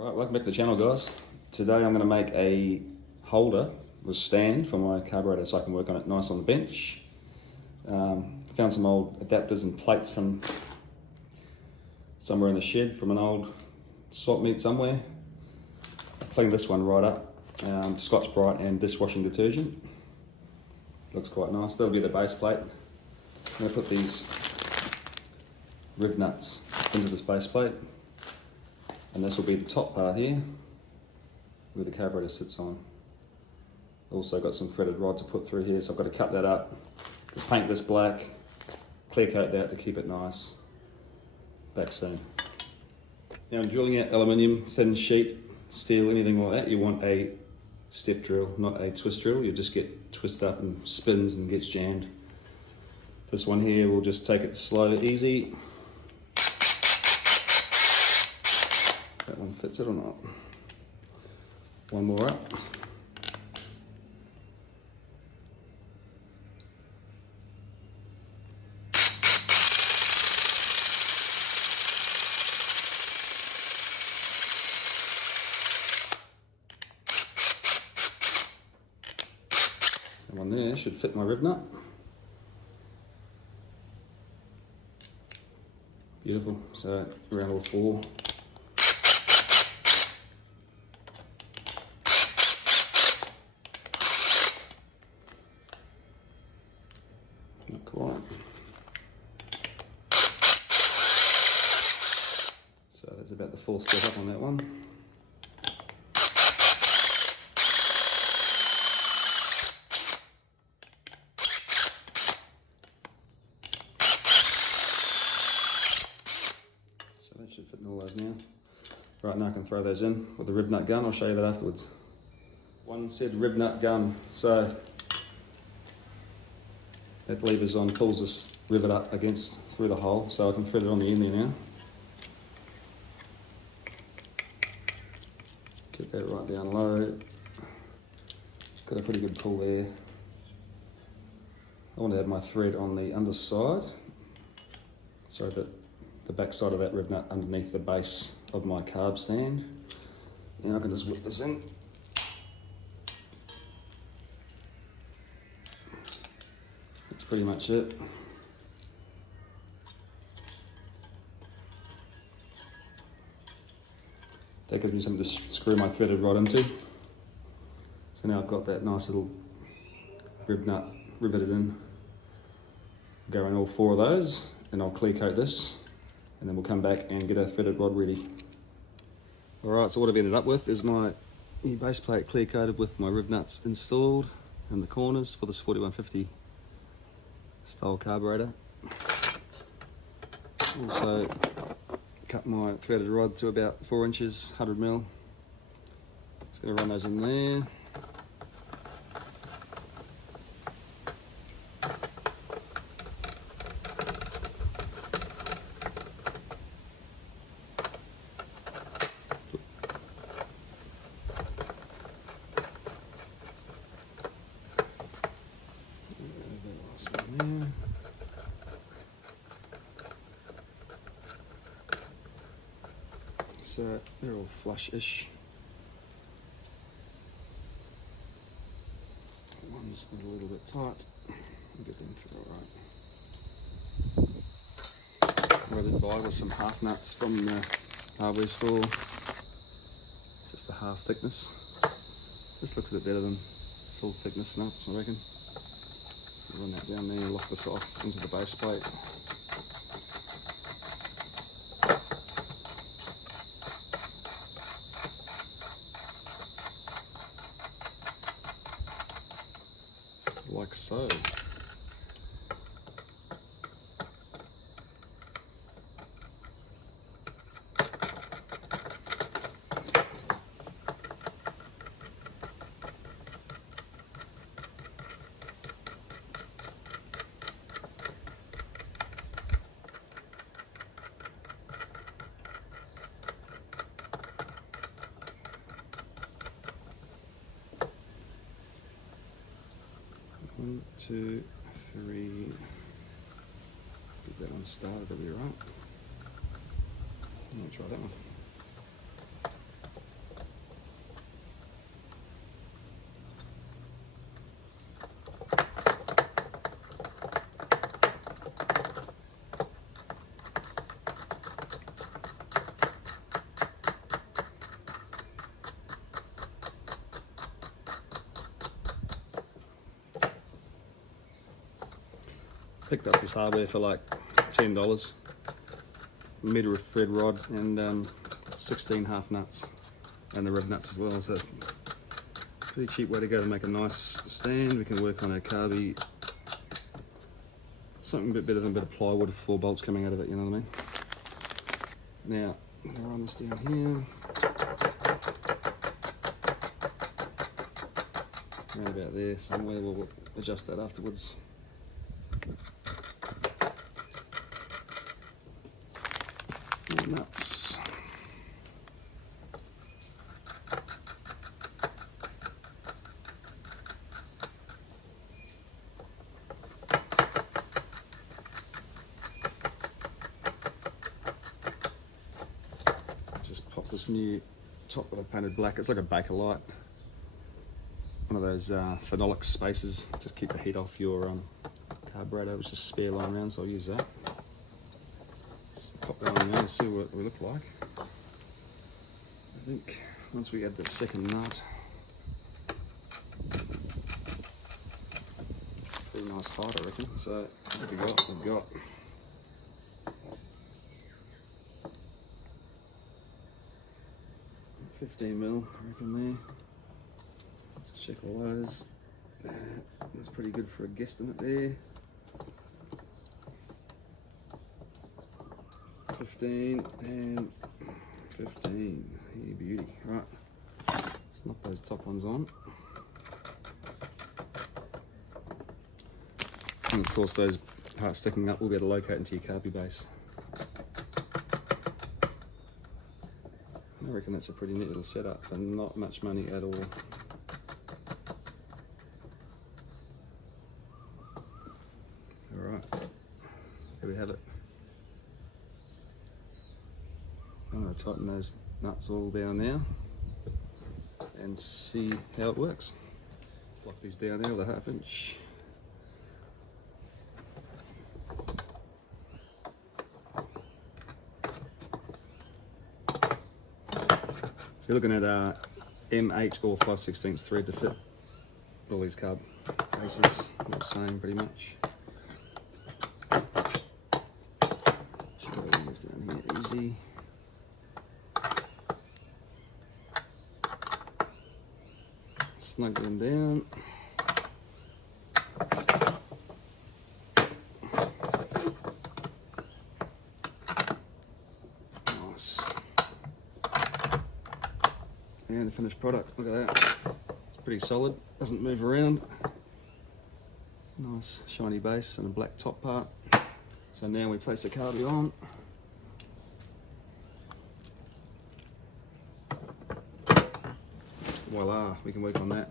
Alright, welcome back to the channel, guys. Today I'm going to make a holder with stand for my carburetor so I can work on it nice on the bench. Found some old adapters and plates from somewhere in the shed from an old swap meet somewhere. Cleaned this one right up. Scotch Brite and dishwashing detergent. Looks quite nice. That'll be the base plate. I'm going to put these riv nuts into this base plate. And this will be the top part here, where the carburetor sits on. Also got some threaded rod to put through here, so I've got to cut that up, to paint this black, clear coat that to keep it nice. Back soon. Now, drilling out aluminium, thin sheet, steel, anything like that, you want a step drill, not a twist drill. You just get twisted up and spins and gets jammed. This one here, we'll just take it slow, easy. That one fits it or not. One more up. That one there should fit my riv nut. Beautiful. So around all four. Not quite. So that's about the full step up on that one. So that should fit in all those now. Right, now I can throw those in with the rib nut gun. I'll show you that afterwards. One said rib nut gun. So that lever's on, pulls this rivet up through the hole, so I can thread it on the end there now. Get that right down low. Got a pretty good pull there. I want to have my thread on the underside, so that the back side of that rib nut underneath the base of my carb stand. Now I can just whip this in. Pretty much it. That gives me something to screw my threaded rod into. So now I've got that nice little rib nut riveted in. Go in all four of those, and I'll clear coat this, and then we'll come back and get our threaded rod ready. Alright, so what I've ended up with is my new base plate clear coated with my rib nuts installed in the corners for this 4150 style carburetor. Also cut my threaded rod to about 4 inches, 100mm. Just going to run those in there. So they're all flush-ish. One's a little bit tight. I'll get them through alright. What I did buy was some half nuts from the hardware store. Just the half thickness. This looks a bit better than full thickness nuts, I reckon. So run that down there, lock this off into the base plate. Like so. One, two, three. Get that one started, that'll be right. I'm gonna try that one. Picked up this hardware for like $10. Meter of thread rod and 16 half nuts, and the rib nuts as well. So pretty cheap way to go to make a nice stand. We can work on our carby, something a bit better than a bit of plywood with 4 bolts coming out of it, you know what I mean? Now, I'm going to run this down here. Around about there somewhere, we'll adjust that afterwards. More nuts. Just pop this new top that I've painted black. It's like a baker light. One of those phenolic spacers. Just keep the heat off your carburetor, which is spare lying around, so I'll use that. Just pop that on there and see what we look like. I think once we add the second nut, pretty nice height, I reckon. So what have we got? We've got 15mm, I reckon there. Let's check all those. That's pretty good for a guesstimate there. 15 and 15. Hey, beauty. Right. Let's knock those top ones on. And of course, those parts sticking up will be able to locate into your carby base. I reckon that's a pretty neat little setup for not much money at all. Alright, here we have it. I'm going to tighten those nuts all down now and see how it works. Lock these down there with a 1/2 inch. So you're looking at M8 or 5/16 thread to fit all these carb bases. All the same pretty much. Just got these down here easy. Snug them down. Nice. And the finished product, look at that. It's pretty solid, doesn't move around. Nice shiny base and a black top part. So now we place the carby on. Voila, we can work on that.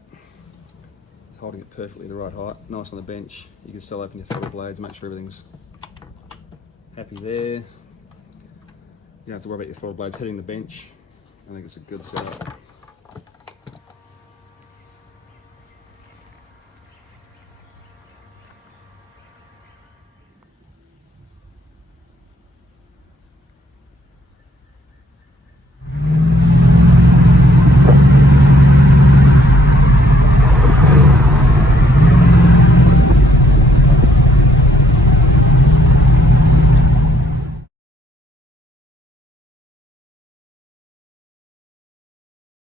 It's holding it perfectly the right height, nice on the bench. You can still open your throttle blades, make sure everything's happy there. You don't have to worry about your throttle blades hitting the bench. I think it's a good setup.